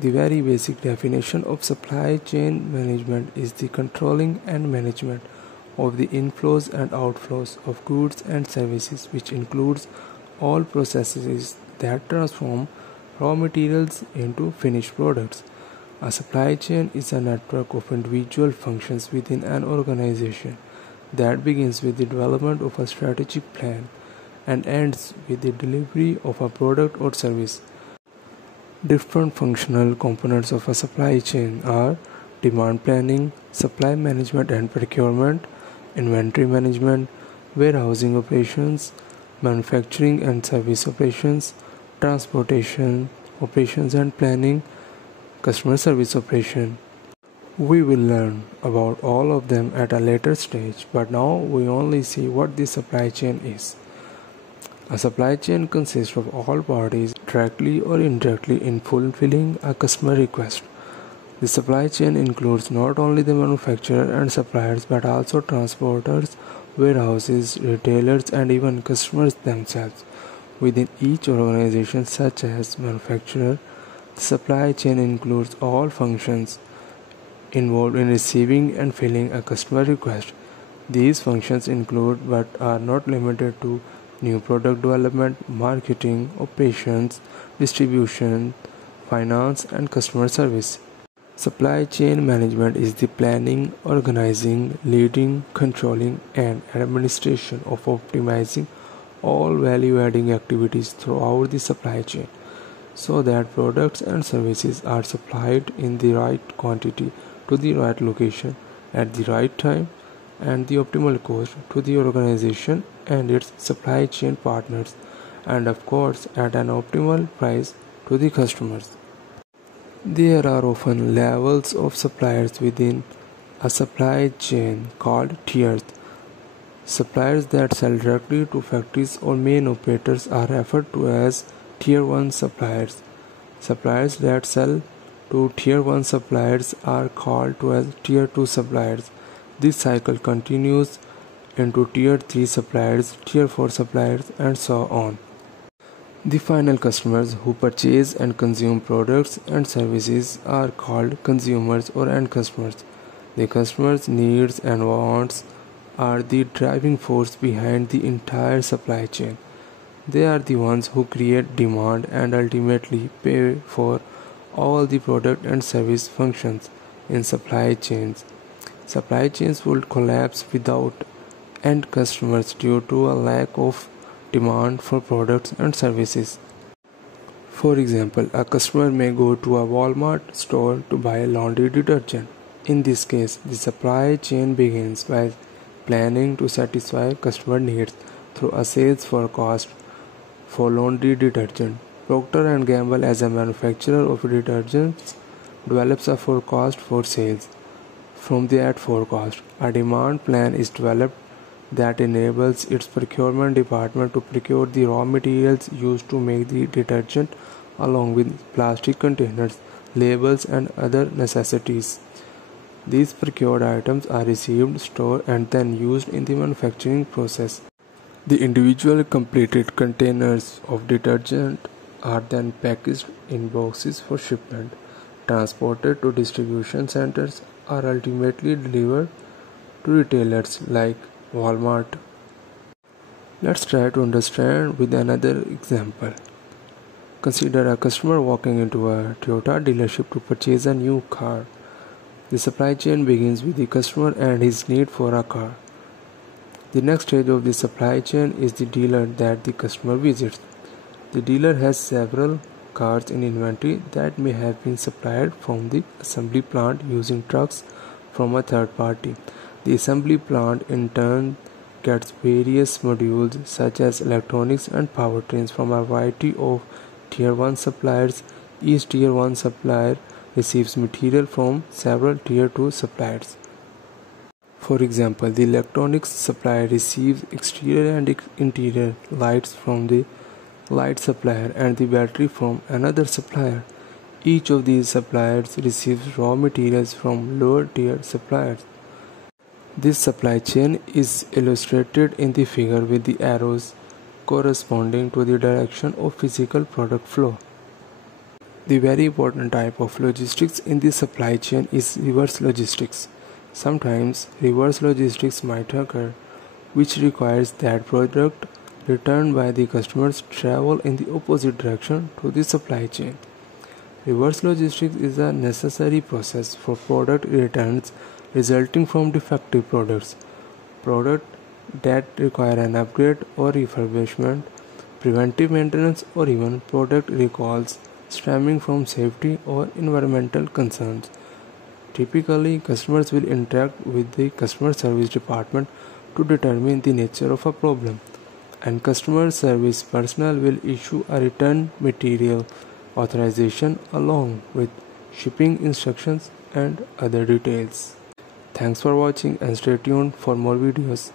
The very basic definition of supply chain management is the controlling and management of the inflows and outflows of goods and services, which includes all processes that transform raw materials into finished products. A supply chain is a network of individual functions within an organization that begins with the development of a strategic plan and ends with the delivery of a product or service. Different functional components of a supply chain are demand planning, supply management and procurement, inventory management, warehousing operations, manufacturing and service operations, transportation operations and planning, customer service operation. We will learn about all of them at a later stage, but now we only see what the supply chain is. A supply chain consists of all parties directly or indirectly in fulfilling a customer request. The supply chain includes not only the manufacturer and suppliers but also transporters, warehouses, retailers, and even customers themselves. Within each organization, such as manufacturer, the supply chain includes all functions involved in receiving and filling a customer request. These functions include but are not limited to new product development, marketing, operations, distribution, finance, and customer service. Supply chain management is the planning, organizing, leading, controlling, and administration of optimizing all value adding activities throughout the supply chain so that products and services are supplied in the right quantity to the right location at the right time and the optimal cost to the organization and its supply chain partners, and of course at an optimal price to the customers. There are often levels of suppliers within a supply chain called tiers. Suppliers that sell directly to factories or main operators are referred to as Tier 1 suppliers. Suppliers that sell to Tier 1 suppliers are called to as Tier 2 suppliers. This cycle continues into Tier 3 suppliers, Tier 4 suppliers, and so on. The final customers who purchase and consume products and services are called consumers or end customers. The customer's needs and wants are the driving force behind the entire supply chain. They are the ones who create demand and ultimately pay for all the product and service functions in supply chains. Supply chains would collapse without end customers due to a lack of demand for products and services. For example, a customer may go to a Walmart store to buy laundry detergent. In this case, the supply chain begins by planning to satisfy customer needs through a sales forecast for laundry detergent. Procter & Gamble, as a manufacturer of detergents, develops a forecast for sales. From that forecast, a demand plan is developed that enables its procurement department to procure the raw materials used to make the detergent along with plastic containers, labels, and other necessities. These procured items are received, stored, and then used in the manufacturing process. The individual completed containers of detergent are then packaged in boxes for shipment, transported to distribution centers, or ultimately delivered to retailers like Walmart. Let's try to understand with another example. Consider a customer walking into a Toyota dealership to purchase a new car. The supply chain begins with the customer and his need for a car. The next stage of the supply chain is the dealer that the customer visits. The dealer has several cars in inventory that may have been supplied from the assembly plant using trucks from a third party. The assembly plant in turn gets various modules such as electronics and powertrains from a variety of Tier 1 suppliers. Each Tier 1 supplier receives material from several Tier 2 suppliers. For example, the electronics supplier receives exterior and interior lights from the light supplier and the battery from another supplier. Each of these suppliers receives raw materials from lower tier suppliers. This supply chain is illustrated in the figure with the arrows corresponding to the direction of physical product flow. The very important type of logistics in the supply chain is reverse logistics. Sometimes reverse logistics might occur, which requires that product returned by the customers travel in the opposite direction to the supply chain. Reverse logistics is a necessary process for product returns resulting from defective products, products that require an upgrade or refurbishment, preventive maintenance, or even product recalls stemming from safety or environmental concerns. Typically, customers will interact with the customer service department to determine the nature of a problem, and customer service personnel will issue a return material authorization along with shipping instructions and other details. Thanks for watching and stay tuned for more videos.